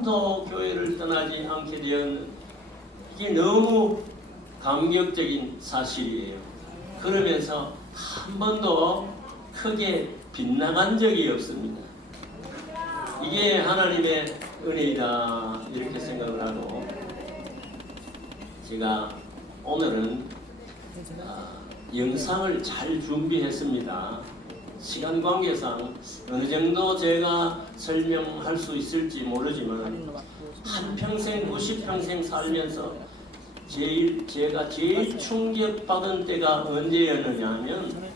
번도 교회를 떠나지 않게 되었는, 이게 너무 감격적인 사실이에요. 그러면서 한 번도 크게 빗나간 적이 없습니다. 이게 하나님의 은혜이다 이렇게 생각을 하고, 제가 오늘은 영상을 잘 준비했습니다. 시간 관계상 어느 정도 제가 설명할 수 있을지 모르지만, 한평생 90평생 살면서 제가 제일 충격받은 때가 언제였느냐 하면,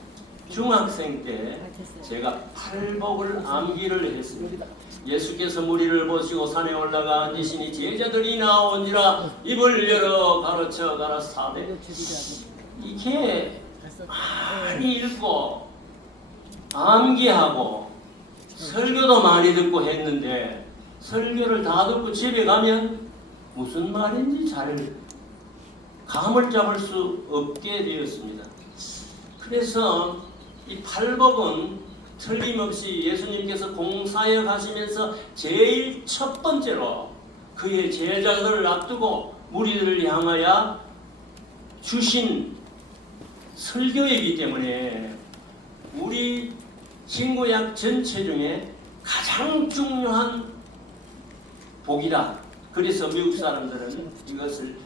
중학생 때 제가 팔복을 암기를 했습니다. 예수께서 무리를 보시고 산에 올라가 앉으시니 제자들이 나온지라 입을 열어 가르쳐 가라사대. 이게 많이 읽고 암기하고 설교도 많이 듣고 했는데, 설교를 다 듣고 집에 가면 무슨 말인지 잘 감을 잡을 수 없게 되었습니다. 그래서 이 팔복은 틀림없이 예수님께서 공사역 하시면서 제일 첫 번째로 그의 제자들을 앞두고 무리들을 향하여 주신 설교이기 때문에 우리 신구약 전체 중에 가장 중요한 복이다. 그래서 미국 사람들은 이것을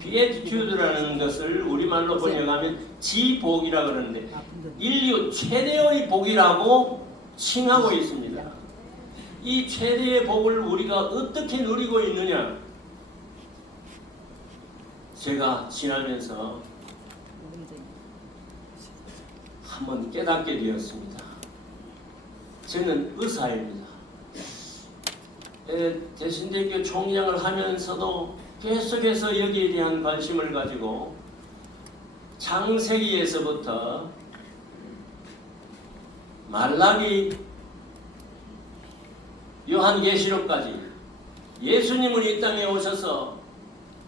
Beatitude라는 것을 우리말로 번역하면 지복이라고 그러는데, 인류 최대의 복이라고 칭하고 있습니다. 이 최대의 복을 우리가 어떻게 누리고 있느냐, 제가 지나면서 한번 깨닫게 되었습니다. 저는 의사입니다. 대신대교 총장을 하면서도 계속해서 여기에 대한 관심을 가지고 창세기에서부터 말라기, 요한계시록까지 예수님은 이 땅에 오셔서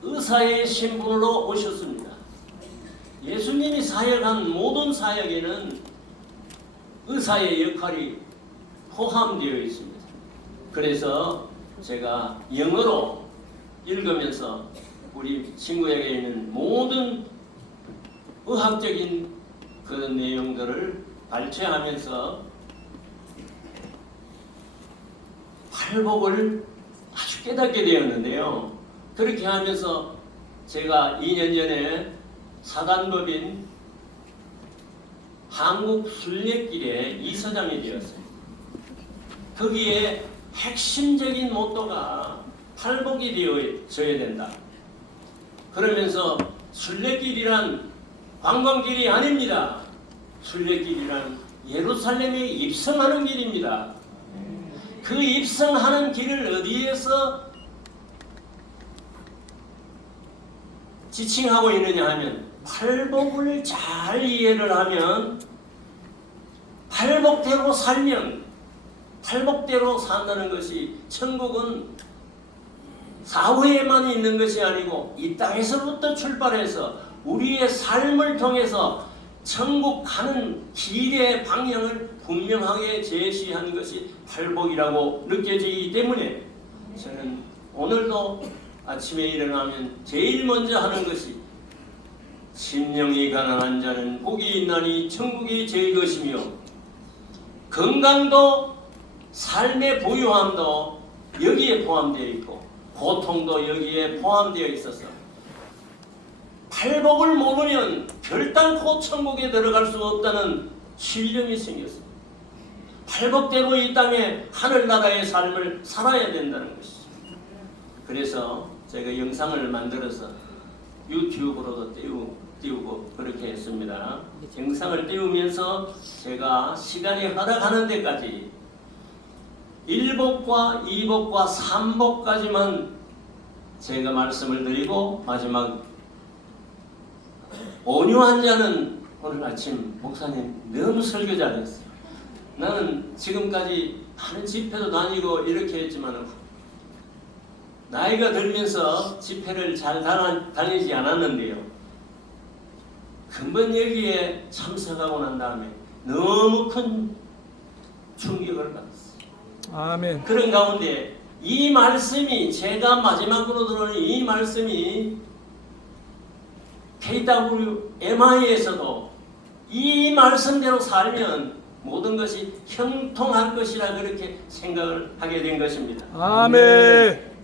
의사의 신분으로 오셨습니다. 예수님이 사역한 모든 사역에는 의사의 역할이 포함되어 있습니다. 그래서 제가 영어로 읽으면서 우리 친구에게 있는 모든 의학적인 그런 내용들을 발췌하면서 팔복을 아주 깨닫게 되었는데요. 그렇게 하면서 제가 2년 전에 사단법인 한국순례길의 이서장이 되었어요. 거기에 핵심적인 모토가 팔복이 되어져야 된다. 그러면서 순례길이란 관광길이 아닙니다. 순례길이란 예루살렘에 입성하는 길입니다. 그 입성하는 길을 어디에서 지칭하고 있느냐 하면, 팔복을 잘 이해를 하면, 팔복대로 살면, 팔복대로 산다는 것이, 천국은 사후에만 있는 것이 아니고 이 땅에서부터 출발해서 우리의 삶을 통해서 천국 가는 길의 방향을 분명하게 제시하는 것이 팔복이라고 느껴지기 때문에, 저는 오늘도 아침에 일어나면 제일 먼저 하는 것이, 심령이 가난한 자는 복이 있나니 천국이 제 것이며, 건강도 삶의 부유함도 여기에 포함되어 있고 고통도 여기에 포함되어 있어서, 팔복을 모르면 결단코 천국에 들어갈 수 없다는 신념이 생겼습니다. 팔복대로 이 땅에 하늘나라의 삶을 살아야 된다는 것이죠. 그래서 제가 영상을 만들어서 유튜브로도 띄우고 그렇게 했습니다. 영상을 띄우면서 제가 시간이 허락하는 데까지 1복과 2복과 3복까지만 제가 말씀을 드리고, 마지막 온유한 자는, 오늘 아침 목사님 너무 설교 잘했어요. 나는 지금까지 많은 집회도 다니고 이렇게 했지만 나이가 들면서 집회를 잘 다니지 않았는데요, 금번 여기에 참석하고 난 다음에 너무 큰 충격을 받았어요. 아멘. 그런 가운데 이 말씀이, 제가 마지막으로 들어오는 이 말씀이 KWMI에서도 이 말씀대로 살면 모든 것이 형통할 것이라 그렇게 생각을 하게 된 것입니다. 아멘.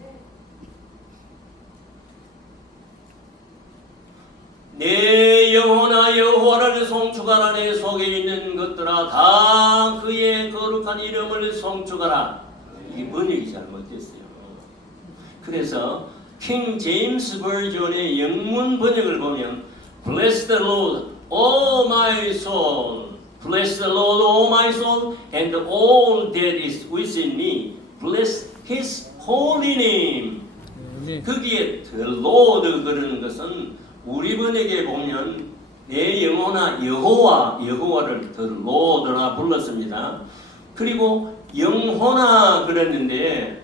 내 영혼아 여호와를 송축하라. 내 속에 있는 것들아 다 그의 거룩한 이름을 송축하라. 이게 번역이 잘못됐어요. 그래서 킹 제임스 버전의 영문 번역을 보면 Bless the Lord, O my soul. Bless the Lord, O my soul, and all that is within me. Bless His holy name. 거기에 the Lord 그러는 것은 우리 번역에 보면 내 영혼아 여호와를 the Lord라 불렀습니다. 그리고 영혼아 그랬는데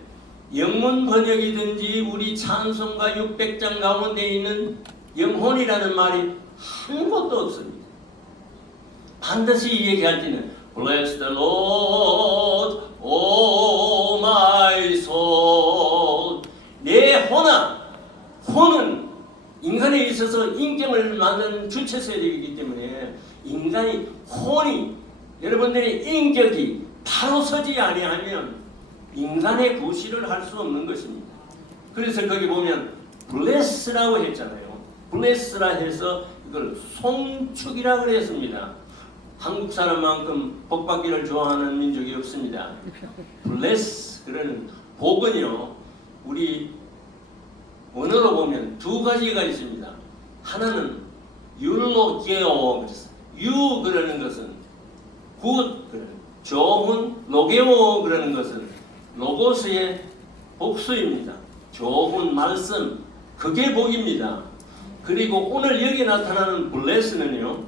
영문 번역이든지 우리 찬송가 600장 가운데 있는 영혼이라는 말이 한 곳도 없습니다. 반드시 얘기할 때는 Bless the Lord, O my soul. 내 혼은 인간에 있어서 인격을 만드는 주체세력이기 때문에 인간이 혼이, 여러분들의 인격이 바로 서지 아니하면 인간의 구실을 할 수 없는 것입니다. 그래서 거기 보면 bless라고 했잖아요. bless라 해서 이걸 송축이라고 그랬습니다. 한국 사람만큼 복받기를 좋아하는 민족이 없습니다. bless 그러는 복은요, 우리 언어로 보면 두 가지가 있습니다. 하나는 율로게오, 유 그러는 것은 굿, 좋은, 로게오 그러는 것은 로고스의 복수입니다. 좋은 말씀, 그게 복입니다. 그리고 오늘 여기 나타나는 블레스는요,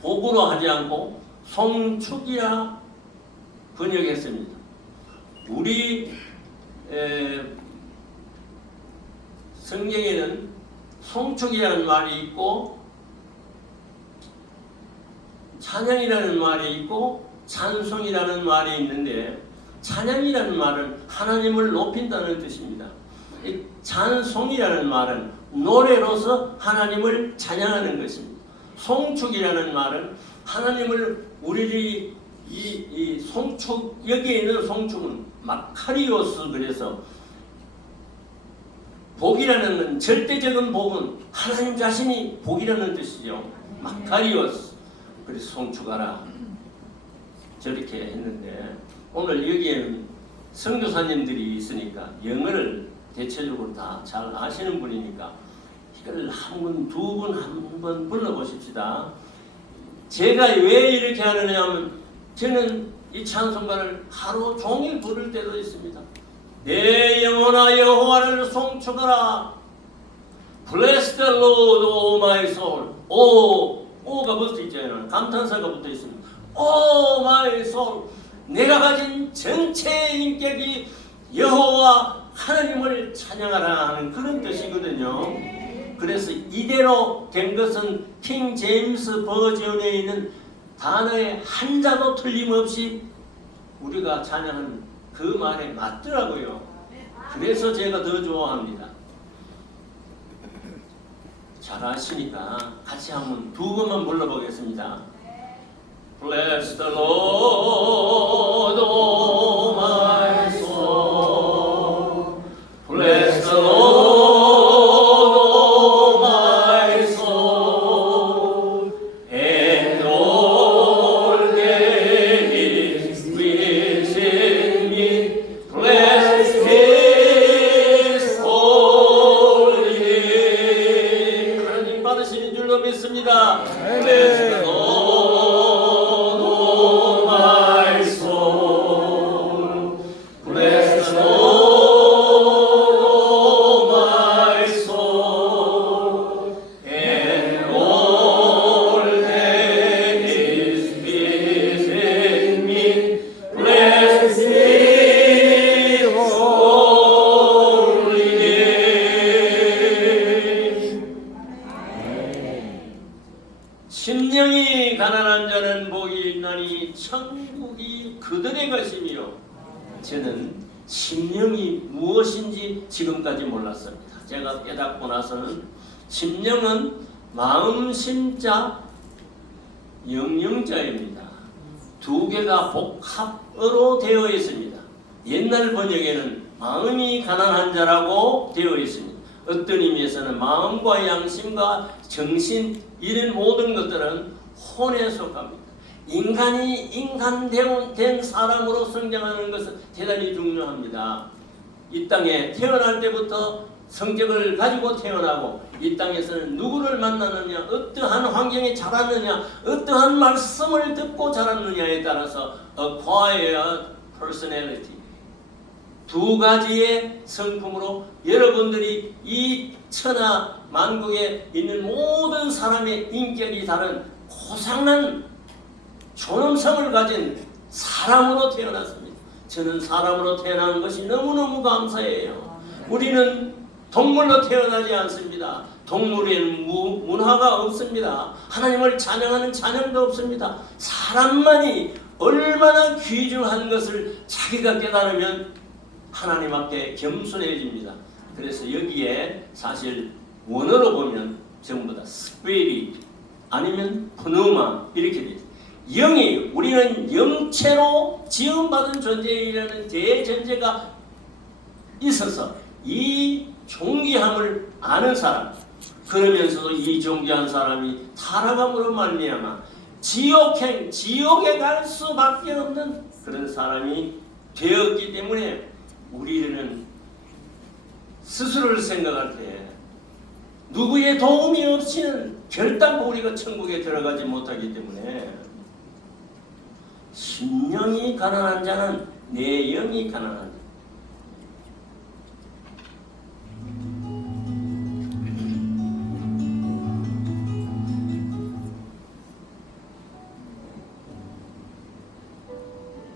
복으로 하지 않고 송축이라 번역했습니다. 우리 성경에는 송축이라는 말이 있고 찬양이라는 말이 있고 찬송이라는 말이 있는데, 찬양이라는 말은 하나님을 높인다는 뜻입니다. 찬송이라는 말은 노래로서 하나님을 찬양하는 것입니다. 송축이라는 말은 하나님을 우리들이 이 송축, 여기에 있는 송축은 마카리오스, 그래서 복이라는 건, 절대적인 복은 하나님 자신이 복이라는 뜻이죠. 마카리오스. 그래서 송축하라 저렇게 했는데, 오늘 여기에는 선교사님들이 있으니까 영어를 대체적으로 다 잘 아시는 분이니까 이걸 한 번, 두 번, 한 번 불러보십시다. 제가 왜 이렇게 하느냐 하면, 저는 이 찬송가를 하루 종일 부를 때도 있습니다. 내 영혼아 여호와를 송축하라. Bless the Lord, O my soul. 오가 붙어 있잖아요. 감탄사가 붙어 있습니다. O my soul. 내가 가진 전체 인격이 여호와 하나님을 찬양하라 하는 그런 뜻이거든요. 그래서 이대로 된 것은 킹 제임스 버전에 있는 단어의 한자도 틀림없이 우리가 찬양하는 그 말에 맞더라고요. 그래서 제가 더 좋아합니다. 잘 아시니까 같이 한번 두 번만 불러보겠습니다. Bless the Lord, O my soul. Bless the Lord, O my soul, and all that is within me. Bless His holy name. 하나님 받으시는 줄로 믿습니다. Bless the Lord, O my soul. 심령이 무엇인지 지금까지 몰랐습니다. 제가 깨닫고 나서는 심령은 마음 심자 영영자입니다. 두 개가 복합으로 되어 있습니다. 옛날 번역에는 마음이 가난한 자라고 되어 있습니다. 어떤 의미에서는 마음과 양심과 정신 이런 모든 것들은 혼에 속합니다. 인간이 인간된 사람으로 성장하는 것은 대단히 중요합니다. 이 땅에 태어날 때부터 성격을 가지고 태어나고 이 땅에서는 누구를 만나느냐, 어떠한 환경에 자랐느냐, 어떠한 말씀을 듣고 자랐느냐에 따라서 acquire personality 두 가지의 성품으로 여러분들이 이 천하 만국에 있는 모든 사람의 인격이 다른 고상한 존엄성을 가진 사람으로 태어났습니다. 저는 사람으로 태어난 것이 너무너무 감사해요. 우리는 동물로 태어나지 않습니다. 동물에는 문화가 없습니다. 하나님을 찬양하는 찬양도 없습니다. 사람만이 얼마나 귀중한 것을 자기가 깨달으면 하나님 앞에 겸손해집니다. 그래서 여기에 사실 원어로 보면 전부 다 스피릿 아니면 pneuma 이렇게 되죠. 영이 우리는 영체로 지음받은 존재이라는 대전제가 있어서 이 존귀함을 아는 사람, 그러면서도 이 존귀한 사람이 타락함으로 말미암아 지옥에 갈 수밖에 없는 그런 사람이 되었기 때문에 우리는 스스로를 생각할 때 누구의 도움이 없이는 결단코 우리가 천국에 들어가지 못하기 때문에 심령이 가난한 자는 내 영이 가난한 자.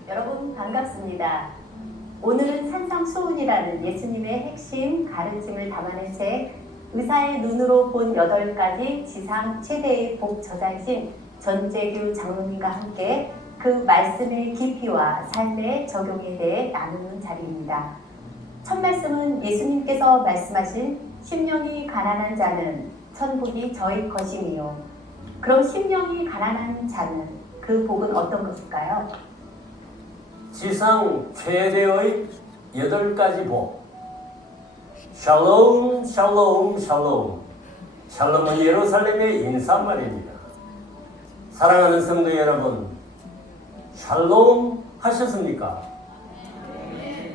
여러분 반갑습니다. 오늘은 산상수훈이라는 예수님의 핵심 가르침을 담아낸 책 의사의 눈으로 본 8가지 지상 최대의 복 저자이신 전재규 장로님과 함께 그 말씀의 깊이와 삶의 적용에 대해 나누는 자리입니다. 첫 말씀은 예수님께서 말씀하신 심령이 가난한 자는 천국이 저희 것이니요. 그럼 심령이 가난한 자는 그 복은 어떤 것일까요? 지상 최대의 8가지 복. 샬롬 샬롬 샬롬. 샬롬은 예루살렘의 인사말입니다. 사랑하는 성도 여러분, 샬롬 하셨습니까?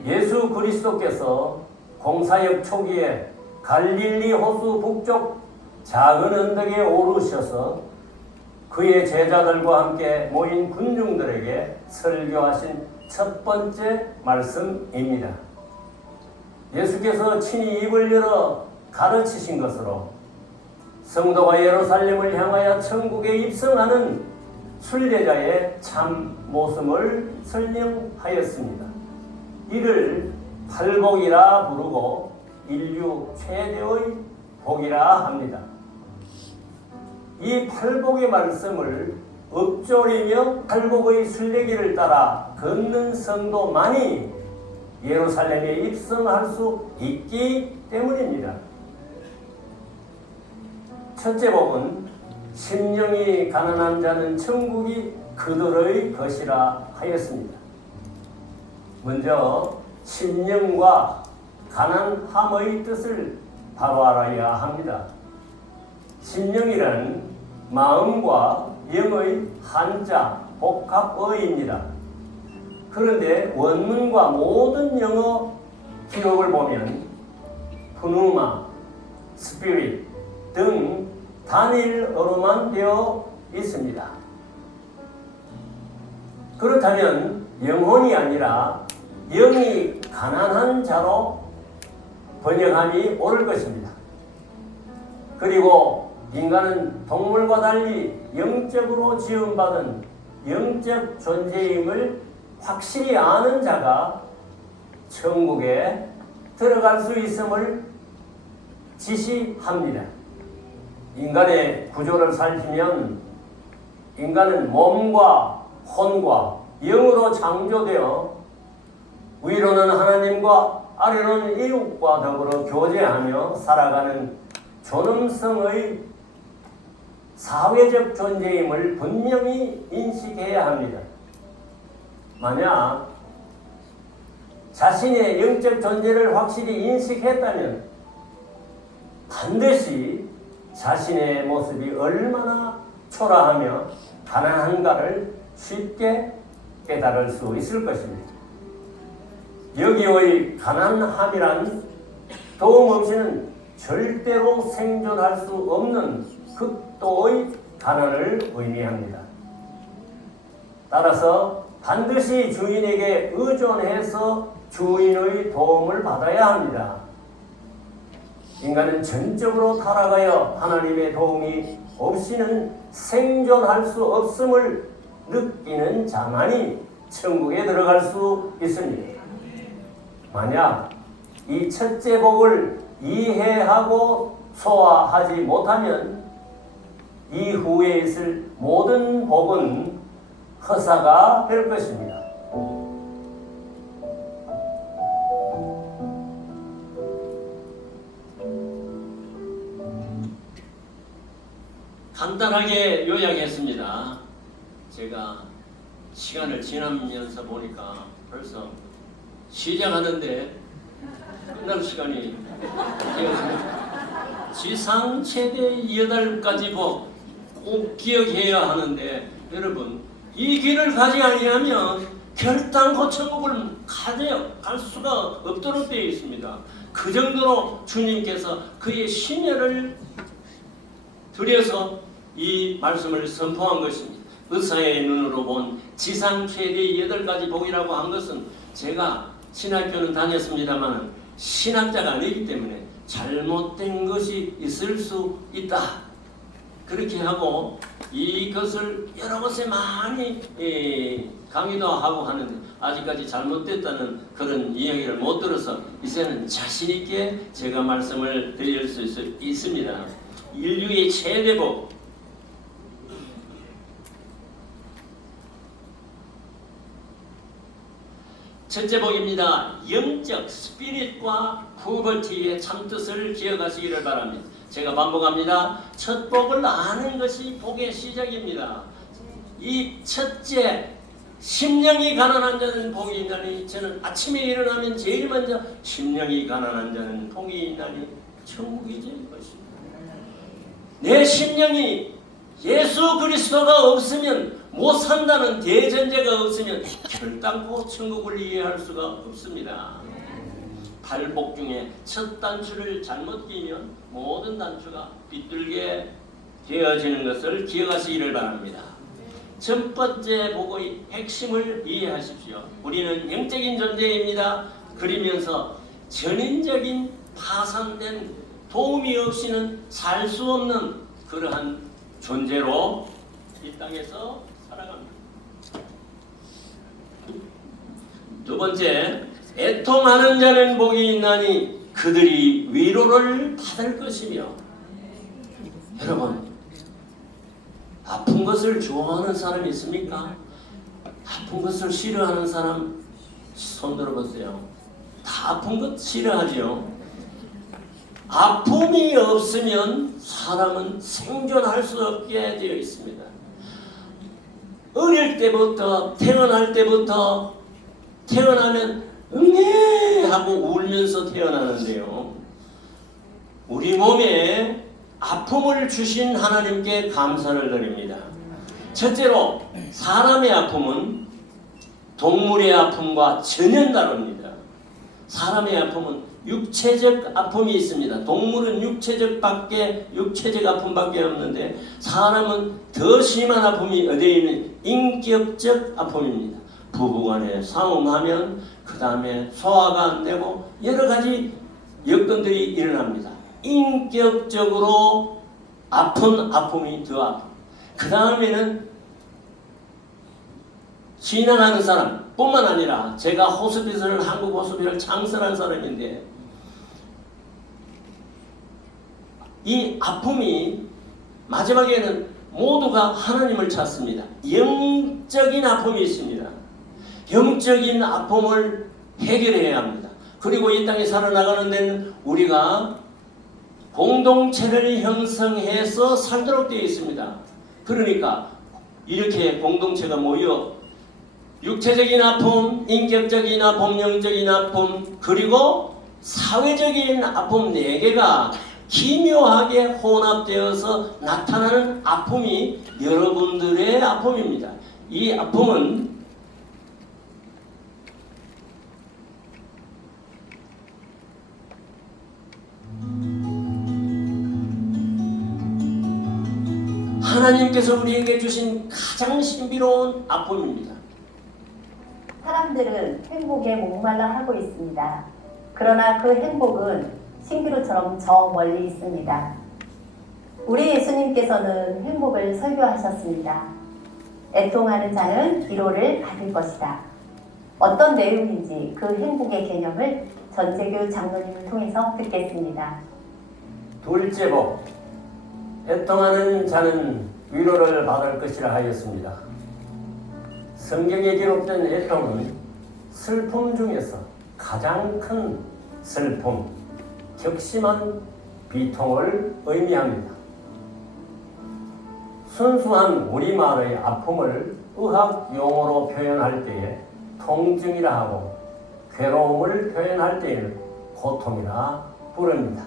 예수 그리스도께서 공사역 초기에 갈릴리 호수 북쪽 작은 언덕에 오르셔서 그의 제자들과 함께 모인 군중들에게 설교하신 첫 번째 말씀입니다. 예수께서 친히 입을 열어 가르치신 것으로 성도가 예루살렘을 향하여 천국에 입성하는 순례자의 참 모습을 설명하였습니다. 이를 팔복이라 부르고 인류 최대의 복이라 합니다. 이 팔복의 말씀을 읊조리며 팔복의 순례길을 따라 걷는 성도만이 예루살렘에 입성할 수 있기 때문입니다. 첫째 복은 심령이 가난한 자는 천국이 그들의 것이라 하였습니다. 먼저 심령과 가난함의 뜻을 바로 알아야 합니다. 심령이란 마음과 영의 한자 복합어입니다. 그런데 원문과 모든 영어 기록을 보면 pneuma, spirit 등 단일어로만 되어 있습니다. 그렇다면 영혼이 아니라 영이 가난한 자로 번역함이 옳을 것입니다. 그리고 인간은 동물과 달리 영적으로 지음받은 영적 존재임을 확실히 아는 자가 천국에 들어갈 수 있음을 지시합니다. 인간의 구조를 살피면 인간은 몸과 혼과 영으로 창조되어 위로는 하나님과 아래로는 이웃과 더불어 교제하며 살아가는 존엄성의 사회적 존재임을 분명히 인식해야 합니다. 만약 자신의 영적 존재를 확실히 인식했다면 반드시 자신의 모습이 얼마나 초라하며 가난한가를 쉽게 깨달을 수 있을 것입니다. 여기의 가난함이란 도움 없이는 절대로 생존할 수 없는 극도의 가난을 의미합니다. 따라서 반드시 주인에게 의존해서 주인의 도움을 받아야 합니다. 인간은 전적으로 타락하여 하나님의 도움이 없이는 생존할 수 없음을 느끼는 자만이 천국에 들어갈 수 있습니다. 만약 이 첫째 복을 이해하고 소화하지 못하면 이후에 있을 모든 복은 허사가 될 것입니다. 간단하게 요약했습니다. 제가 시간을 지나면서 보니까 벌써 시작하는데 끝날 시간이 되었습니다. 지상 최대 8가지 복 꼭 기억해야 하는데 여러분 이 길을 가지 아니하면 결단코 천국을 갈 수가 없도록 되어 있습니다. 그 정도로 주님께서 그의 심혈을 들여서 이 말씀을 선포한 것입니다. 의사의 눈으로 본 지상 최대 8가지 복이라고 한 것은 제가 신학교는 다녔습니다만 신학자가 아니기 때문에 잘못된 것이 있을 수 있다. 그렇게 하고 이것을 여러 곳에 많이 강의도 하고 하는데 아직까지 잘못됐다는 그런 이야기를 못 들어서 이제는 자신 있게 제가 말씀을 드릴 수 있습니다. 인류의 최대 복 첫째 복입니다. 영적 스피릿과 후버티의 참뜻을 기억하시기를 바랍니다. 제가 반복합니다. 첫 복을 아는 것이 복의 시작입니다. 이 첫째 심령이 가난한 자는 복이 있나니 저는 아침에 일어나면 제일 먼저 심령이 가난한 자는 복이 있나니 천국이 제일 것입니다. 내 심령이 예수 그리스도가 없으면 못 산다는 대전제가 없으면 결단코 천국을 이해할 수가 없습니다. 8복 중에 첫 단추를 잘못 끼면 모든 단추가 비뚤게 되어지는 것을 기억하시기를 바랍니다. 첫 번째 복의 핵심을 이해하십시오. 우리는 영적인 존재입니다. 그러면서 전인적인 파산된 도움이 없이는 살 수 없는 그러한 존재로 이 땅에서 살아갑니다. 두 번째, 애통하는 자는 복이 있나니 그들이 위로를 받을 것이며. 여러분, 아픈 것을 좋아하는 사람이 있습니까? 아픈 것을 싫어하는 사람 손 들어보세요. 다 아픈 것 싫어하죠. 아픔이 없으면 사람은 생존할 수 없게 되어 있습니다. 어릴 때부터 태어날 때부터 태어나면 응애 하고 울면서 태어나는데요. 우리 몸에 아픔을 주신 하나님께 감사를 드립니다. 첫째로 사람의 아픔은 동물의 아픔과 전혀 다릅니다. 사람의 아픔은 육체적 아픔이 있습니다. 동물은 육체적 아픔밖에 없는데 사람은 더 심한 아픔이 어디에 있는 인격적 아픔입니다. 부부간에 싸움하면 그 다음에 소화가 안 되고 여러 가지 여건들이 일어납니다. 인격적으로 아픈 아픔이 더 아픔. 그 다음에는 신앙하는 사람 뿐만 아니라 제가 호스피스를 한국 호스피스를 창설한 사람인데 이 아픔이 마지막에는 모두가 하나님을 찾습니다. 영적인 아픔이 있습니다. 영적인 아픔을 해결해야 합니다. 그리고 이 땅에 살아나가는 데는 우리가 공동체를 형성해서 살도록 되어 있습니다. 그러니까 이렇게 공동체가 모여 육체적인 아픔, 인격적인 아픔, 영적인 아픔, 그리고 사회적인 아픔 4개가 기묘하게 혼합되어서 나타나는 아픔이 여러분들의 아픔입니다. 이 아픔은 하나님께서 우리에게 주신 가장 신비로운 아픔입니다. 사람들은 행복에 목말라 하고 있습니다. 그러나 그 행복은 신기루처럼 저 멀리 있습니다. 우리 예수님께서는 행복을 설교하셨습니다. 애통하는 자는 위로를 받을 것이다. 어떤 내용인지 그 행복의 개념을 전재규 장로님을 통해서 듣겠습니다. 둘째 복, 애통하는 자는 위로를 받을 것이라 하였습니다. 성경에 기록된 애통은 슬픔 중에서 가장 큰 슬픔, 격심한 비통을 의미합니다. 순수한 우리말의 아픔을 의학 용어로 표현할 때에 통증이라 하고 괴로움을 표현할 때에는 고통이라 부릅니다.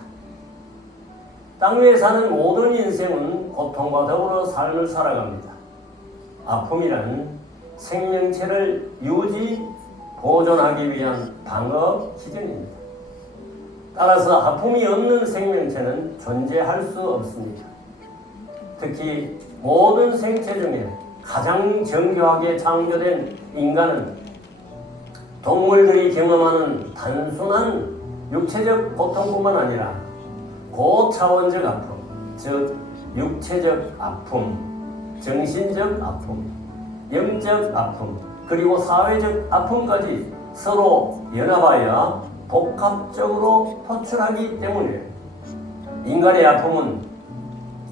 땅 위에 사는 모든 인생은 고통과 더불어 삶을 살아갑니다. 아픔이란 생명체를 유지, 보존하기 위한 방어 기전입니다. 따라서 아픔이 없는 생명체는 존재할 수 없습니다. 특히 모든 생체 중에 가장 정교하게 창조된 인간은 동물들이 경험하는 단순한 육체적 고통뿐만 아니라 고차원적 아픔, 즉 육체적 아픔, 정신적 아픔, 영적 아픔, 그리고 사회적 아픔까지 서로 연합하여 복합적으로 호출하기 때문에 인간의 아픔은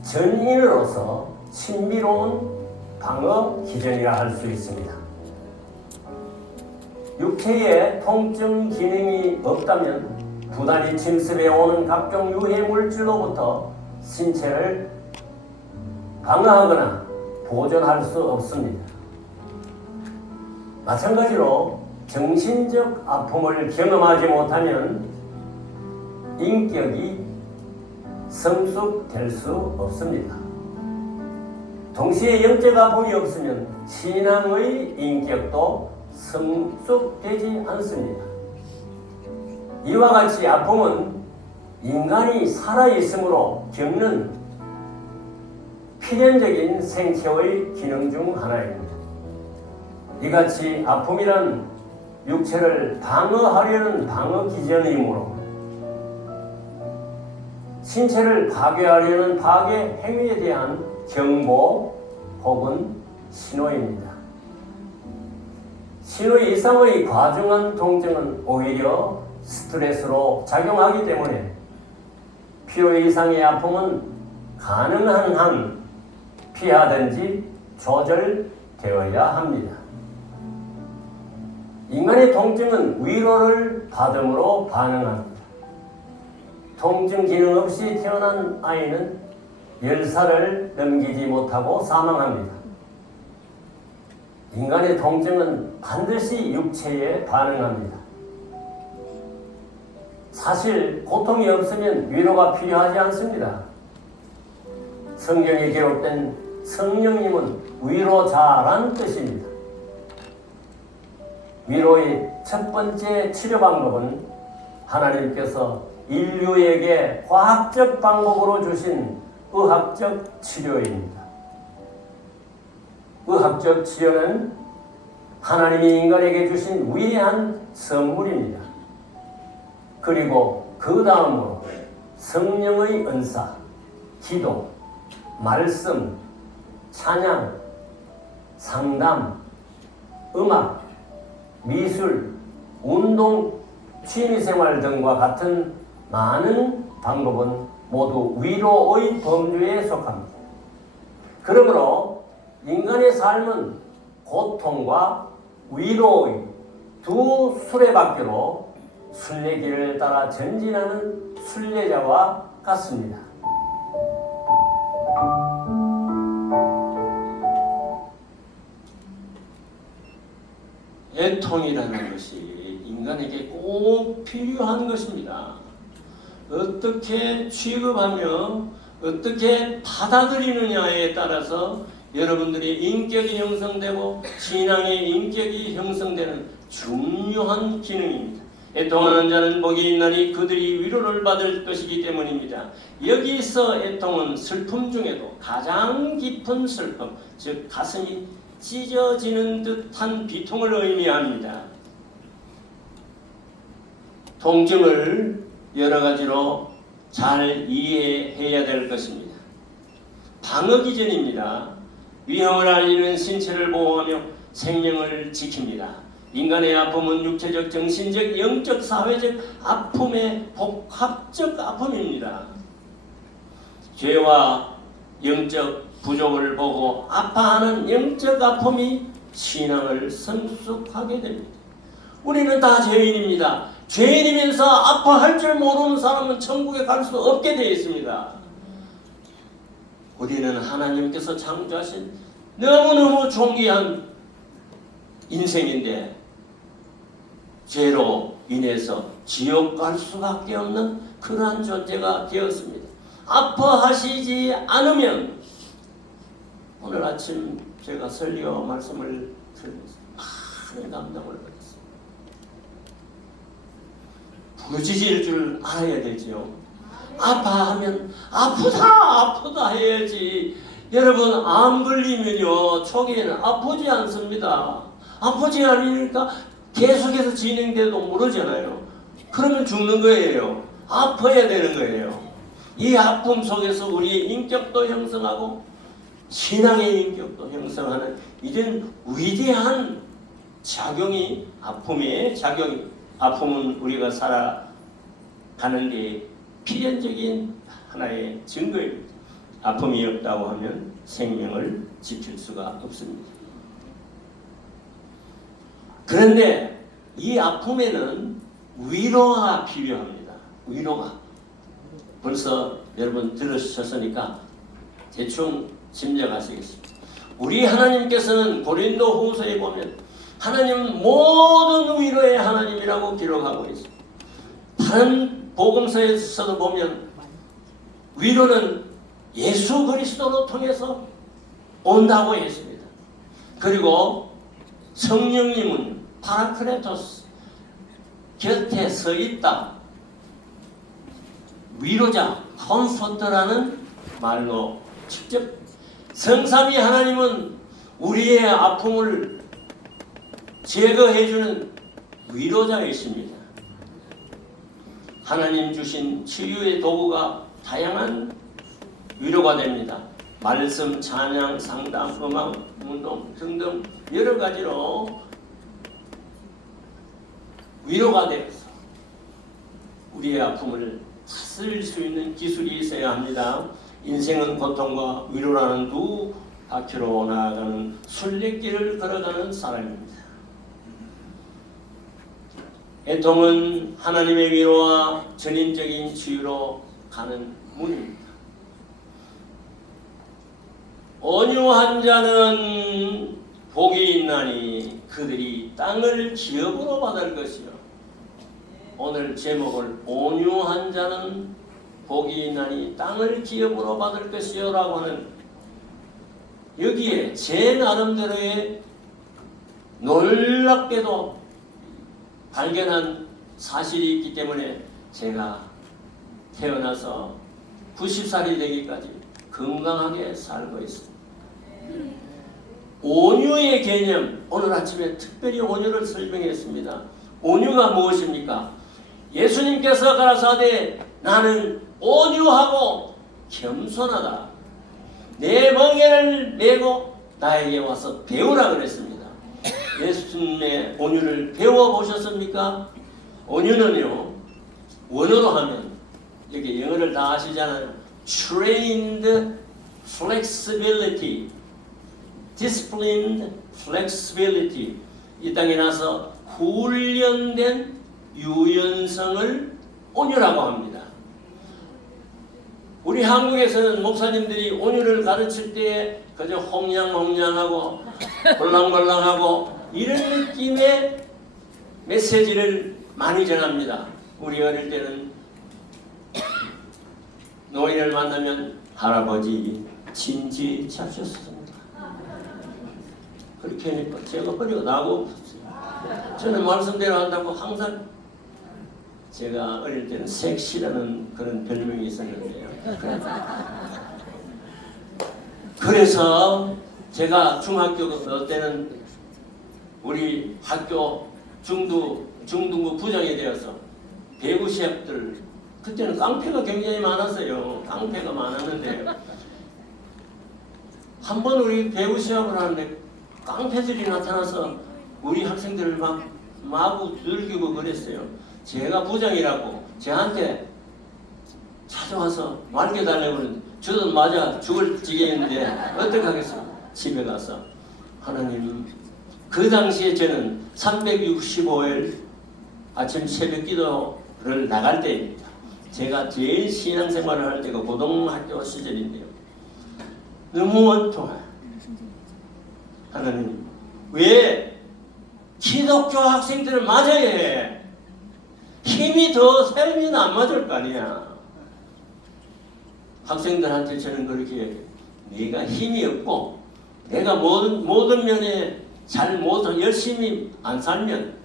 전인으로서 신비로운 방어 기전이라 할 수 있습니다. 육체에 통증 기능이 없다면 부단히 침습해 오는 각종 유해 물질로부터 신체를 방어하거나 보존할 수 없습니다. 마찬가지로 정신적 아픔을 경험하지 못하면 인격이 성숙될 수 없습니다. 동시에 영적 아픔이 없으면 신앙의 인격도 성숙되지 않습니다. 이와 같이 아픔은 인간이 살아있으므로 겪는 필연적인 생체의 기능 중 하나입니다. 이같이 아픔이란 육체를 방어하려는 방어 기전이므로 신체를 파괴하려는 파괴 행위에 대한 경보 혹은 신호입니다. 신호 이상의 과중한 통증은 오히려 스트레스로 작용하기 때문에 필요 이상의 아픔은 가능한 한 피하든지 조절되어야 합니다. 인간의 통증은 위로를 받음으로 반응합니다. 통증 기능 없이 태어난 아이는 10살을 넘기지 못하고 사망합니다. 인간의 통증은 반드시 육체에 반응합니다. 사실 고통이 없으면 위로가 필요하지 않습니다. 성경에 기록된 성령님은 위로자란 뜻입니다. 위로의 첫 번째 치료 방법은 하나님께서 인류에게 과학적 방법으로 주신 의학적 치료입니다. 의학적 치료는 하나님이 인간에게 주신 위대한 선물입니다. 그리고 그 다음으로 성령의 은사, 기도, 말씀, 찬양, 상담, 음악, 미술, 운동, 취미생활 등과 같은 많은 방법은 모두 위로의 범주에 속합니다. 그러므로 인간의 삶은 고통과 위로의 두 수레바퀴로 순례길을 따라 전진하는 순례자와 같습니다. 애통이라는 것이 인간에게 꼭 필요한 것입니다. 어떻게 취급하며 어떻게 받아들이느냐에 따라서 여러분들의 인격이 형성되고 신앙의 인격이 형성되는 중요한 기능입니다. 애통하는 자는 복이 있나니 그들이 위로를 받을 것이기 때문입니다. 여기서 애통은 슬픔 중에도 가장 깊은 슬픔, 즉 가슴이 찢어지는 듯한 비통을 의미합니다. 통증을 여러 가지로 잘 이해해야 될 것입니다. 방어 기전입니다. 위험을 알리는 신체를 보호하며 생명을 지킵니다. 인간의 아픔은 육체적, 정신적, 영적, 사회적 아픔의 복합적 아픔입니다. 죄와 영적 부족을 보고 아파하는 영적 아픔이 신앙을 성숙하게 됩니다. 우리는 다 죄인입니다. 죄인이면서 아파할 줄 모르는 사람은 천국에 갈 수 없게 되어 있습니다. 우리는 하나님께서 창조하신 너무너무 존귀한 인생인데 죄로 인해서 지옥 갈 수밖에 없는 그러한 존재가 되었습니다. 아파하시지 않으면 오늘 아침 제가 설교 말씀을 들으면서 많은 감동을 받았습니다. 부르짖을 줄 알아야 되죠. 아파하면 아프다 해야지. 여러분 암 걸리면요 초기에는 아프지 않습니다. 아프지 않으니까 계속해서 진행돼도 모르잖아요. 그러면 죽는 거예요. 아파야 되는 거예요. 이 아픔 속에서 우리의 인격도 형성하고 신앙의 인격도 형성하는 이런 위대한 작용이 아픔의 작용이 아픔은 우리가 살아가는 데 필연적인 하나의 증거입니다. 아픔이 없다고 하면 생명을 지킬 수가 없습니다. 그런데 이 아픔에는 위로가 필요합니다. 위로가. 벌써 여러분 들으셨으니까 대충 짐작하시겠습니다. 우리 하나님께서는 고린도 후서에 보면 하나님은 모든 위로의 하나님이라고 기록하고 있습니다. 다른 복음서에서도 보면 위로는 예수 그리스도로 통해서 온다고 했습니다. 그리고 성령님은 파라크레토스 곁에 서 있다. 위로자, 컴포터라는 말로 직접 성삼위 하나님은 우리의 아픔을 제거해주는 위로자이십니다. 하나님 주신 치유의 도구가 다양한 위로가 됩니다. 말씀, 찬양, 상담, 음악, 운동 등등 여러 가지로 위로가 되어서 우리의 아픔을 다스릴 수 있는 기술이 있어야 합니다. 인생은 고통과 위로라는 두 바퀴로 나아가는 순례길을 걸어가는 사람입니다. 애통은 하나님의 위로와 전인적인 치유로 가는 문입니다. 온유한 자는 복이 있나니 그들이 땅을 기업으로 받을 것이요. 오늘 제목을 온유한 자는 복이 있나니 땅을 기업으로 받을 것이요 라고 하는 여기에 제 나름대로의 놀랍게도 발견한 사실이 있기 때문에 제가 태어나서 90살이 되기까지 건강하게 살고 있습니다. 온유의 개념, 오늘 아침에 특별히 온유를 설명했습니다. 온유가 무엇입니까? 예수님께서 가라사대 나는 온유하고 겸손하다. 내 멍에를 메고 나에게 와서 배우라 그랬습니다. 예수님의 온유를 배워보셨습니까? 온유는요, 원어로 하면 여기 영어를 다 아시잖아요. Trained flexibility, disciplined flexibility. 이 땅에 나서 훈련된 유연성을 온유라고 합니다. 우리 한국에서는 목사님들이 온유를 가르칠 때 그저 홍냥홍냥하고 볼랑볼랑하고 이런 느낌의 메시지를 많이 전합니다. 우리 어릴 때는 노인을 만나면 할아버지 진지 잡셨습니다. 그렇게 하니까 제가 버리고 나고 저는 말씀대로 한다고 항상 제가 어릴 때는 섹시라는 그런 별명이 있었는데요. 그래서 제가 중학교 때는 우리 학교 중등부 부장이 되어서 배구 시합들 그때는 깡패가 굉장히 많았어요. 깡패가 많았는데 한 번 우리 배구 시합을 하는데 깡패들이 나타나서 우리 학생들을 막 마구 두들기고 그랬어요. 제가 부장이라고 저한테 찾아와서 말겨달라고 그러는데 저도 맞아 죽을 지경인데 어떡하겠어요. 집에 가서 하나님, 그 당시에 저는 365일 아침 새벽 기도를 나갈 때입니다. 제가 제일 신앙생활을 할 때가 고등학교 시절인데요. 너무 원통해요. 하나님, 왜 기독교 학생들을 맞아야 해? 힘이 더 세면 안 맞을 거 아니야. 학생들한테 저는 그렇게 얘기해요. 네가 힘이 없고 내가 모든 면에 잘 못하고 열심히 안 살면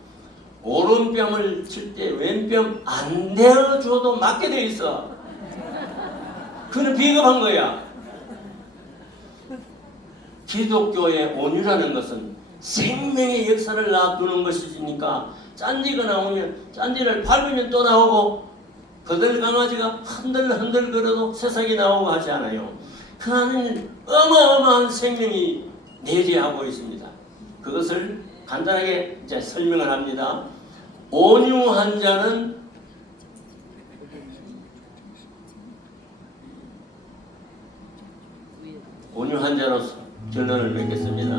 오른뺨을 칠 때 왼뺨 안 내어줘도 맞게 돼 있어. 그는 비겁한 거야. 기독교의 온유라는 것은 생명의 역사를 놔두는 것이니까 짠디가 나오면 짠디를 밟으면 또 나오고 거들 강아지가 흔들흔들 걸어도 새싹이 나오고 하지 않아요. 그 안에는 어마어마한 생명이 내재하고 있습니다. 그것을 간단하게 이제 설명을 합니다. 온유한 자는 온유한 자로서 결론을 맺겠습니다.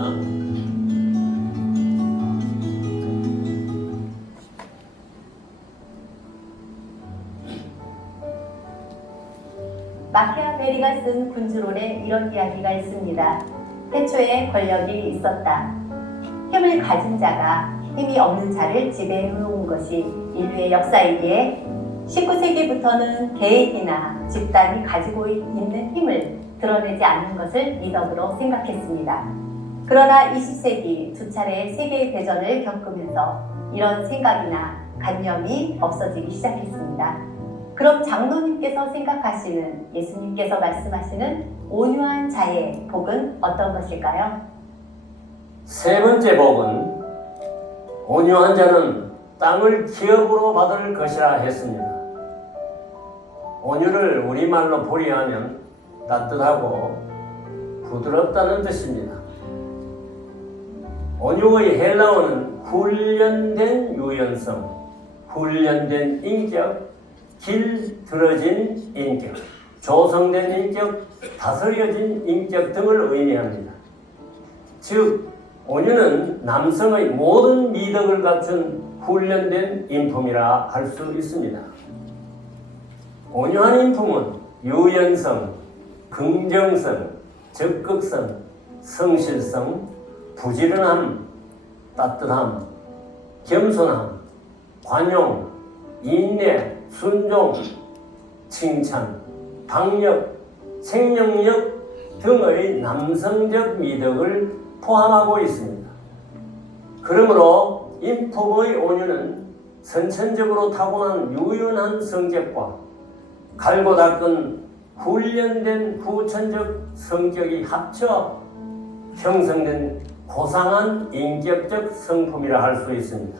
마키아벨리가 쓴 군주론에 이런 이야기가 있습니다. 태초에 권력이 있었다. 힘을 가진 자가 힘이 없는 자를 지배해 놓은 것이 인류의 역사이기에 19세기부터는 개인이나 집단이 가지고 있는 힘을 드러내지 않는 것을 미덕으로 생각했습니다. 그러나 20세기 두 차례의 세계 대전을 겪으면서 이런 생각이나 관념이 없어지기 시작했습니다. 그럼 장로님께서 생각하시는, 예수님께서 말씀하시는 온유한 자의 복은 어떤 것일까요? 세 번째 복은 온유한 자는 땅을 기업으로 받을 것이라 했습니다. 온유를 우리말로 풀이하면 따뜻하고 부드럽다는 뜻입니다. 온유의 헬라어는 훈련된 유연성, 훈련된 인격, 길들어진 인격, 조성된 인격, 다스려진 인격 등을 의미합니다. 즉, 온유는 남성의 모든 미덕을 갖춘 훈련된 인품이라 할 수 있습니다. 온유한 인품은 유연성, 긍정성, 적극성, 성실성, 부지런함, 따뜻함, 겸손함, 관용, 인내, 순종, 칭찬, 박력, 생명력 등의 남성적 미덕을 포함하고 있습니다. 그러므로 인품의 온유는 선천적으로 타고난 유연한 성격과 갈고 닦은 훈련된 후천적 성격이 합쳐 형성된 고상한 인격적 성품이라 할 수 있습니다.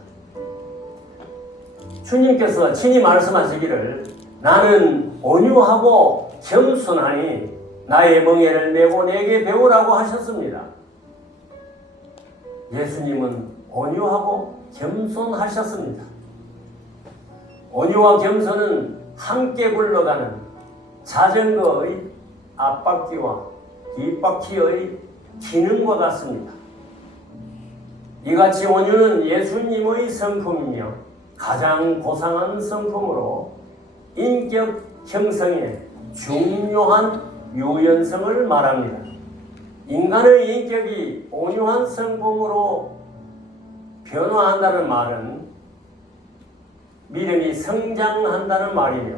주님께서 친히 말씀하시기를 나는 온유하고 겸손하니 나의 멍에를 메고 내게 배우라고 하셨습니다. 예수님은 온유하고 겸손하셨습니다. 온유와 겸손은 함께 굴러가는 자전거의 앞바퀴와 뒷바퀴의 기능과 같습니다. 이같이 온유는 예수님의 성품이며 가장 고상한 성품으로 인격 형성에 중요한 유연성을 말합니다. 인간의 인격이 온유한 성품으로 변화한다는 말은 믿음이 성장한다는 말이며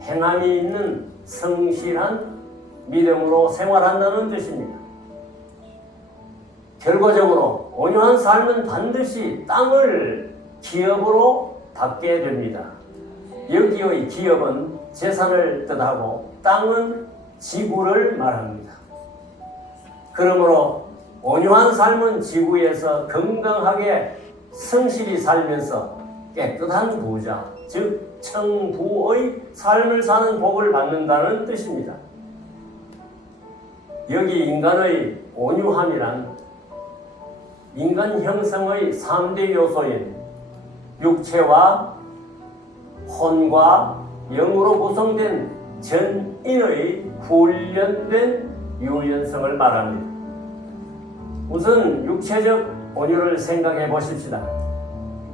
행함이 있는 성실한 믿음으로 생활한다는 뜻입니다. 결과적으로 온유한 삶은 반드시 땅을 기업으로 받게 됩니다. 여기의 기업은 재산을 뜻하고 땅은 지구를 말합니다. 그러므로 온유한 삶은 지구에서 건강하게 성실히 살면서 깨끗한 부자, 즉 청부의 삶을 사는 복을 받는다는 뜻입니다. 여기 인간의 온유함이란 인간 형성의 3대 요소인 육체와 혼과 영으로 구성된 전인의 훈련된 유연성을 말합니다. 우선 육체적 온유를 생각해 보십시다.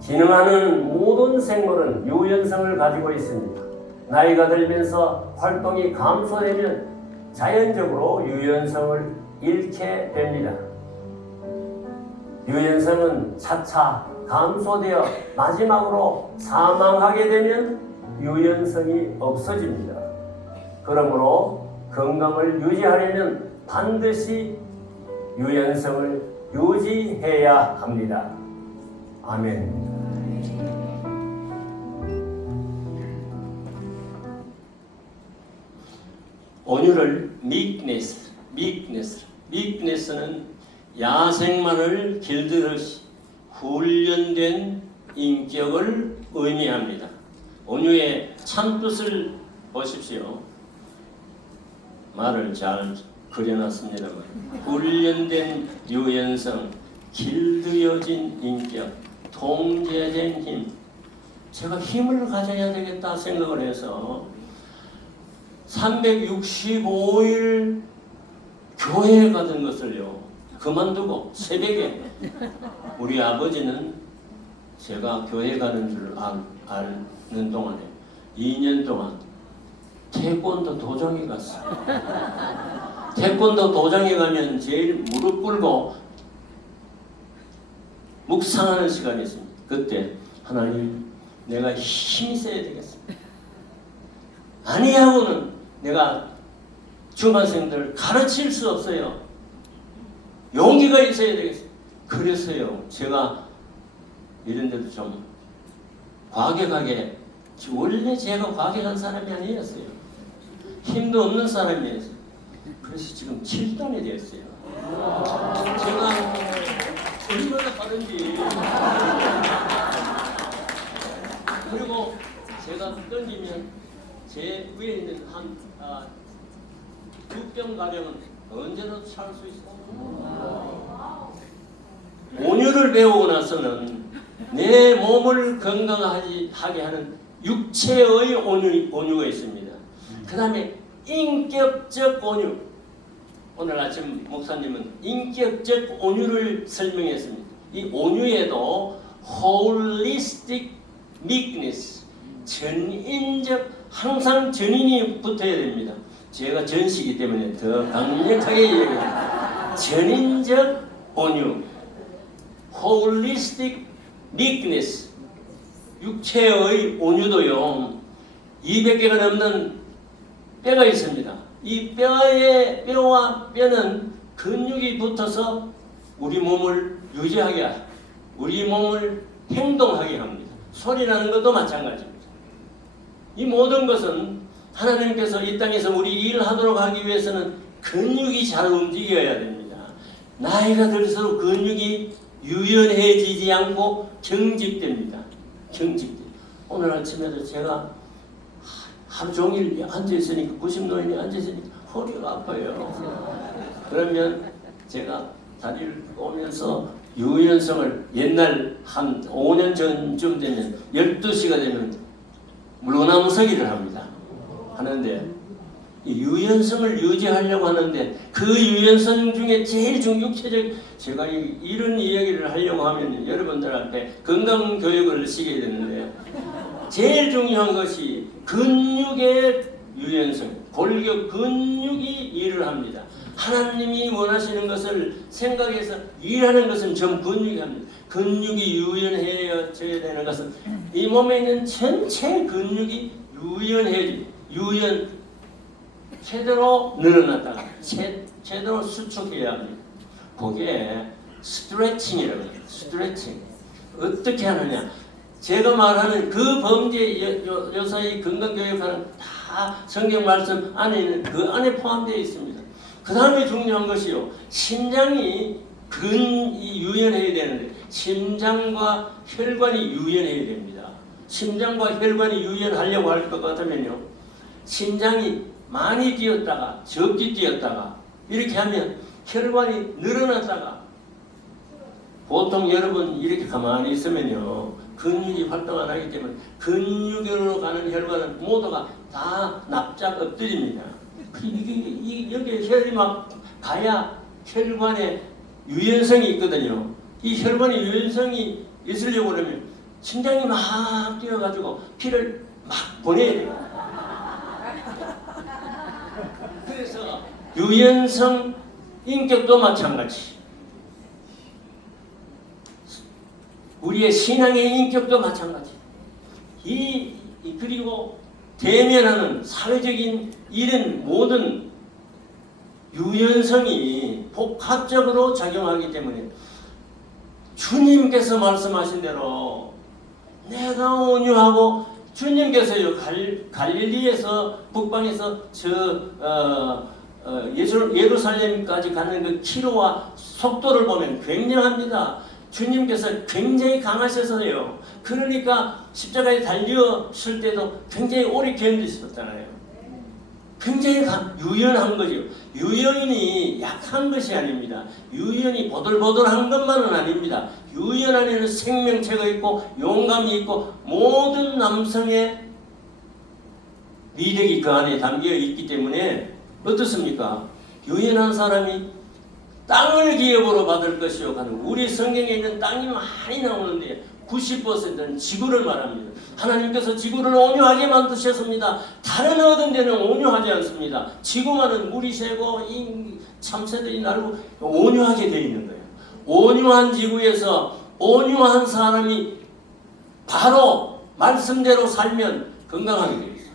기능하는 모든 생물은 유연성을 가지고 있습니다. 나이가 들면서 활동이 감소되면 자연적으로 유연성을 잃게 됩니다. 유연성은 차차 감소되어 마지막으로 사망하게 되면 유연성이 없어집니다. 그러므로 건강을 유지하려면 반드시 유연성을 유지해야 합니다. 아멘. 온유를 meekness는 야생마를 길들듯이 훈련된 인격을 의미합니다. 온유의 참뜻을 보십시오. 말을 잘 그려놨습니다만 훈련된 유연성, 길들여진 인격, 통제된 힘. 제가 힘을 가져야 되겠다 생각을 해서 365일 교회에 가던 것을요 그만두고 새벽에 우리 아버지는 제가 교회 가는 줄 아는 동안에 2년 동안 태권도 도장에 갔어요. 태권도 도장에 가면 제일 무릎 꿇고 묵상하는 시간이 있습니다. 그때 하나님 내가 힘이 세야 되겠습니다. 아니하고는 내가 중학생들 가르칠 수 없어요. 용기가 있어야 되겠어요. 그래서요 제가 이런 데도 좀 과격하게, 원래 제가 과격한 사람이 아니었어요. 힘도 없는 사람이었어요. 그래서 지금 7단이 됐어요. 제가 얼마나 빠른지. 그리고 제가 던지면 제 위에 있는 한 2병 가량은 언제나 찰 수 있어요. 온유를 배우고 나서는 내 몸을 건강하게 하는 육체의 온유가 있습니다. 그 다음에 인격적 온유. 오늘 아침 목사님은 인격적 온유를 설명했습니다. 이 온유에도 holistic meekness, 전인적, 항상 전인이 붙어야 됩니다. 제가 전시기 때문에 더 강력하게 얘기합니다. 전인적 온유, holistic meekness, 육체의 온유도요 200개가 넘는 뼈가 있습니다. 이 뼈와 뼈는 근육이 붙어서 우리 몸을 유지하게 하고 우리 몸을 행동하게 합니다. 소리라는 것도 마찬가지입니다. 이 모든 것은 하나님께서 이 땅에서 우리 일을 하도록 하기 위해서는 근육이 잘 움직여야 됩니다. 나이가 들수록 근육이 유연해지지 않고 경직됩니다. 오늘 아침에도 제가 하루 종일 앉아있으니까 90노인이 앉아있으니까 허리가 아파요. 그러면 제가 다리를 오면서 유연성을 옛날 한 5년 전쯤 되면 12시가 되면 물구나무 서기를 합니다. 하는데 이 유연성을 유지하려고 하는데 그 유연성 중에 제일 육체적 제가 이런 이야기를 하려고 하면 여러분들한테 건강 교육을 시켜야 되는데 제일 중요한 것이 근육의 유연성, 골격 근육이 일을 합니다. 하나님이 원하시는 것을 생각해서 일하는 것은 전부 근육이 합니다. 근육이 유연해져야 되는 것은 이 몸에 있는 전체 근육이 유연 제대로 늘어났다가 제대로 수축해야 합니다. 그게 스트레칭이라고 해요. 스트레칭. 어떻게 하느냐? 제가 말하는 그 범죄 요사이 건강교육하는 다 성경 말씀 안에 있는 그 안에 포함되어 있습니다. 그 다음에 중요한 것이요. 심장이 유연해야 되는데 심장과 혈관이 유연해야 됩니다. 심장과 혈관이 유연하려고 할 것 같으면요. 심장이 많이 뛰었다가 적게 뛰었다가 이렇게 하면 혈관이 늘어났다가 보통 여러분 이렇게 가만히 있으면요. 근육이 활동 안 하기 때문에 근육으로 가는 혈관은 모두가 다 납작 엎드립니다. 여기 혈이 막 가야 혈관에 유연성이 있거든요. 이 혈관에 유연성이 있으려고 그러면 심장이 막 뛰어가지고 피를 막 보내야 돼요. 그래서 유연성 인격도 마찬가지. 우리의 신앙의 인격도 마찬가지. 그리고 대면하는 사회적인 이런 모든 유연성이 복합적으로 작용하기 때문에 주님께서 말씀하신 대로 내가 온유하고 주님께서요 갈릴리에서 북방에서 예루살렘까지 가는 그 키로와 속도를 보면 굉장합니다. 주님께서 굉장히 강하셔서요. 그러니까 십자가에 달렸을 때도 굉장히 오래 견디셨잖아요. 굉장히 유연한 거죠. 유연이 약한 것이 아닙니다. 유연이 보들보들한 것만은 아닙니다. 유연 안에는 생명체가 있고 용감이 있고 모든 남성의 미력이 그 안에 담겨 있기 때문에 어떻습니까? 유연한 사람이 땅을 기업으로 받을 것이요. 우리 성경에 있는 땅이 많이 나오는데 90%는 지구를 말합니다. 하나님께서 지구를 온유하게 만드셨습니다. 다른 어떤 데는 온유하지 않습니다. 지구만은 물이 새고 이 참새들이 날고 온유하게 되어 있는 거예요. 온유한 지구에서 온유한 사람이 바로 말씀대로 살면 건강하게 되어 있어요.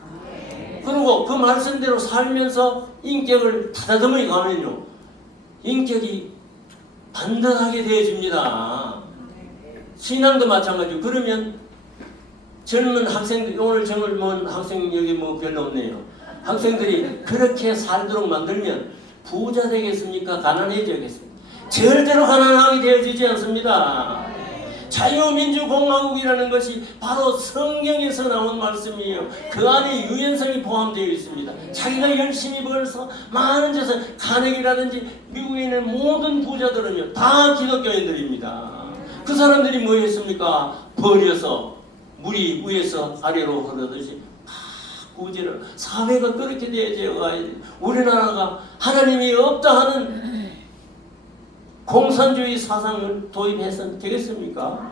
그리고 그 말씀대로 살면서 인격을 다다듬어 가면요. 인격이 단단하게 되어집니다. 신앙도 마찬가지고. 그러면 젊은 학생들, 오늘 젊은 학생 여기 별로 없네요. 학생들이 그렇게 살도록 만들면 부자 되겠습니까? 가난해지겠습니까? 절대로 가난하게 되어지지 않습니다. 자유민주공화국이라는 것이 바로 성경에서 나온 말씀이에요. 그 안에 유연성이 포함되어 있습니다. 자기가 열심히 벌어서 많은 재산, 카네기라든지 미국에 있는 모든 부자들은요 다 기독교인들입니다. 그 사람들이 뭐 했습니까? 버려서 물이 위에서 아래로 흐르듯이 구제를 사회가 그렇게 되어져야 우리나라가 하나님이 없다 하는 공산주의 사상을 도입해서 되겠습니까?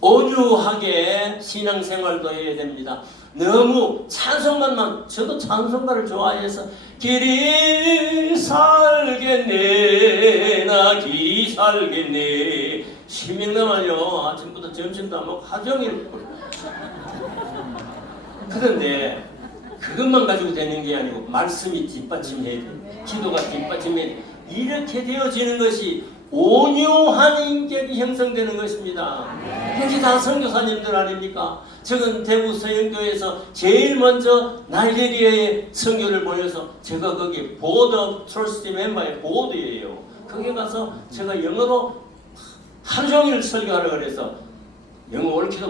온유하게 신앙생활도 해야 됩니다. 너무 찬송가만, 저도 찬송가를 좋아해서 길이 살겠네 나 길이 살겠네 시민나만요 아침부터 점심도 안 먹고 하종일. 그런데 그것만 가지고 되는 게 아니고 말씀이 뒷받침해야 돼. 기도가 뒷받침해야 돼. 이렇게 되어지는 것이 온유한 인격이 형성되는 것입니다. 여기 다 선교사님들 아닙니까? 저는 대구 서영교회에서 제일 먼저 나이지리아에 선교를 보내서 제가 거기 보드 오브 트러스티 멤버의 보드예요. 거기 가서 제가 영어로 하루 종일 설교하라 그래서 영어 옳게도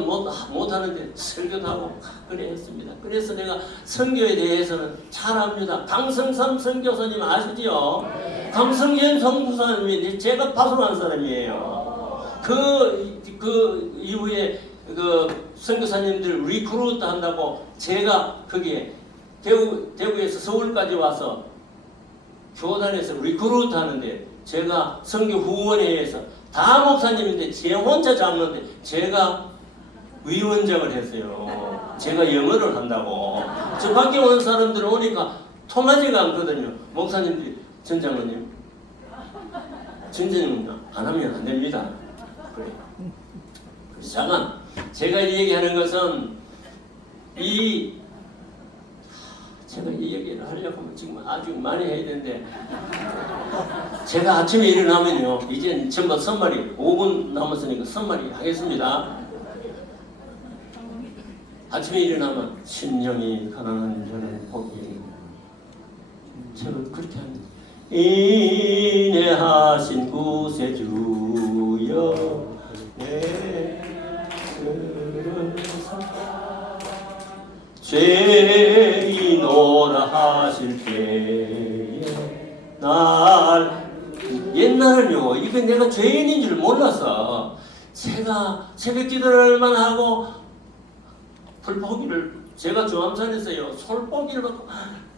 못하는데 설교도 하고 그래 했습니다. 그래서 내가 선교에 대해서는 잘 압니다. 강성삼 선교사님 아시지요? 강성현 선교사님이 제가 파송한 사람이에요. 그 이후에 그 선교사님들 리크루트 한다고 제가 거기에 대구에서 서울까지 와서 교단에서 리크루트 하는데 제가 선교 후원회에서 다 목사님인데 제 혼자 잡는데 제가 위원장을 했어요. 제가 영어를 한다고. 저 밖에 온 사람들 오니까 통하지가 않거든요. 목사님들이 전장로님, 전장로님 안 하면 안 됩니다. 그래. 잠깐 제가 이 얘기하는 것은 제가 이 얘기를 하려고 하면 지금 아주 많이 해야 되는데 제가 아침에 일어나면요 이제 전부 선말이 5분 남았으니까 선말이 하겠습니다. 아침에 일어나면 심령이 가난한 자는 복이 제가 그렇게 합니다. 인내하신 구세주여 내 죄인오라 하실 때에 날 옛날은요 이게 내가 죄인인 줄 몰라서 제가 새벽 기도를만 하고 풀포기를 제가 조암산에서요 솔포기를 받고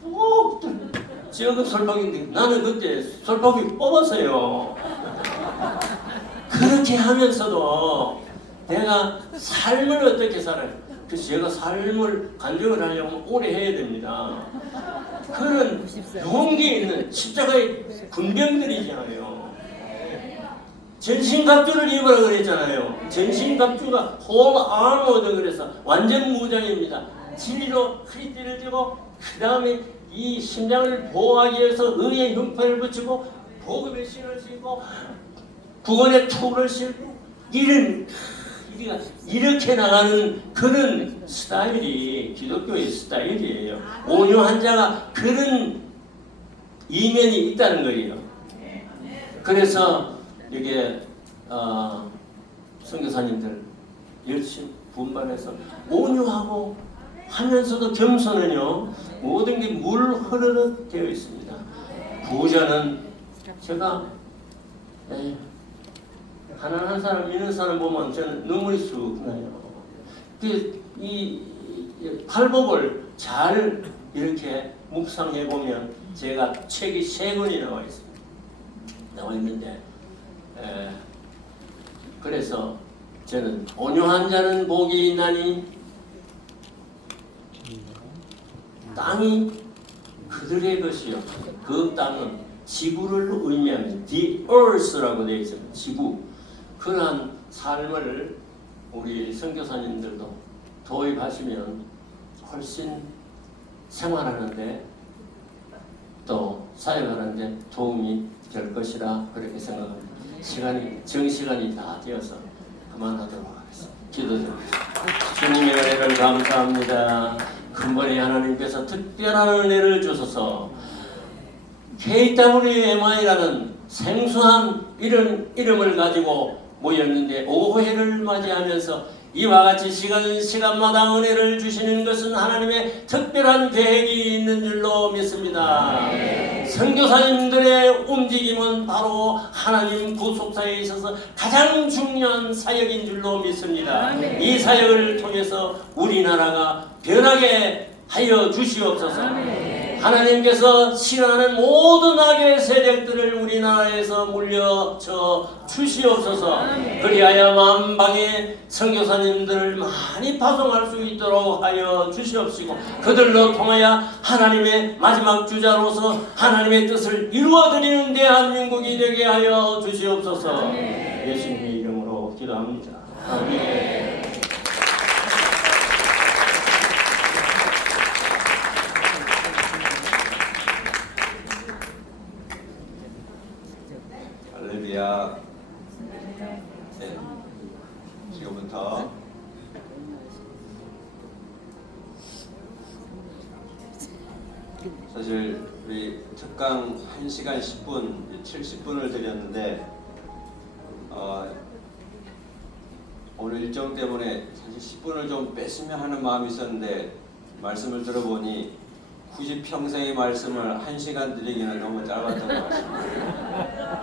꼭 지역은 솔포기인데 나는 그때 솔포기 뽑았어요. 그렇게 하면서도 내가 삶을 어떻게 살아요? 그래서 제가 삶을 간증을 하려면 오래 해야 됩니다. 그런 용기 있는 십자가의 군병들이잖아요. 전신갑주를 입으라 그랬잖아요. 전신갑주가 홀 아머드 그래서 완전 무장입니다. 진리로 허리띠를 쥐고 그 다음에 이 심장을 보호하기 위해서 의의 흉패를 붙이고 복음의 신을 신고 구원의 투를 신고 이렇게 나가는 그런 스타일이 기독교의 스타일이에요. 온유한 자가 그런 이면이 있다는 거예요. 그래서 이게 선교사님들 열심히 분발해서 온유하고 하면서도 겸손은요 모든 게 물 흐르듯 되어 있습니다. 부자는 제가 가난한 사람, 있는 사람 보면 저는 눈물이 쑥 나요. 이 팔복을 잘 이렇게 묵상해 보면 제가 책이 3권이 나와 있는데 그래서 저는 온유한 자는 복이 있나니 땅이 그들의 것이요 그 땅은 지구를 의미하는 the earth라고 되어 있습니다. 지구. 그러한 삶을 우리 선교사님들도 도입하시면 훨씬 생활하는데 또 사역하는데 도움이 될 것이라 그렇게 생각합니다. 정시간이 다 되어서 그만하도록 하겠습니다. 기도드립니다. 주님의 은혜를 감사합니다. 근본의 하나님께서 특별한 은혜를 주셔서 KWMI라는 생소한 이름을 가지고 모였는데 오해를 맞이하면서 이와 같이 시간마다 은혜를 주시는 것은 하나님의 특별한 계획이 있는 줄로 믿습니다. 선교사님들의 움직임은 바로 하나님 구속사에 있어서 가장 중요한 사역인 줄로 믿습니다. 이 사역을 통해서 우리나라가 변하게 하여 주시옵소서. 하나님께서 싫어하는 모든 악의 세력들을 우리나라에서 물려쳐 주시옵소서. 그리하여 만방의 선교사님들을 많이 파송할 수 있도록 하여 주시옵시고 그들로 통하여 하나님의 마지막 주자로서 하나님의 뜻을 이루어드리는 대한민국이 되게 하여 주시옵소서. 예수님의 이름으로 기도합니다. 아멘. 할렐루야. 네. 지금부터 사실 우리 특강 1시간 10분, 70분을 드렸는데 오늘 일정 때문에 사실 10분을 좀 뺐으면 하는 마음이 있었는데 말씀을 들어보니 굳이 평생의 말씀을 1시간 드리기는 너무 짧았던 것 같습니다.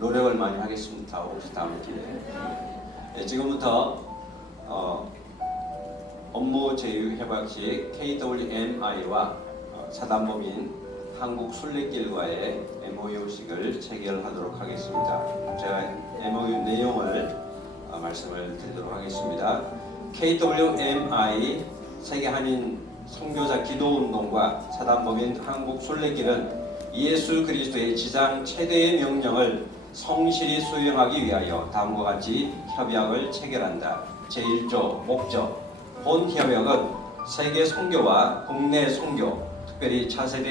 노력을 많이 하겠습니다. 혹시 다음 기회에. 네, 지금부터 업무 제휴 협약식 KWMI와 사단법인 한국순례길과의 MOU식을 체결하도록 하겠습니다. 제가 MOU 내용을 말씀을 드리도록 하겠습니다. KWMI 세계한인 선교사 기도운동과 사단법인 한국순례길은 예수 그리스도의 지상 최대의 명령을 성실히 수행하기 위하여 다음과 같이 협약을 체결한다. 제1조 목적. 본 협약은 세계 선교와 국내 선교, 특별히 차세대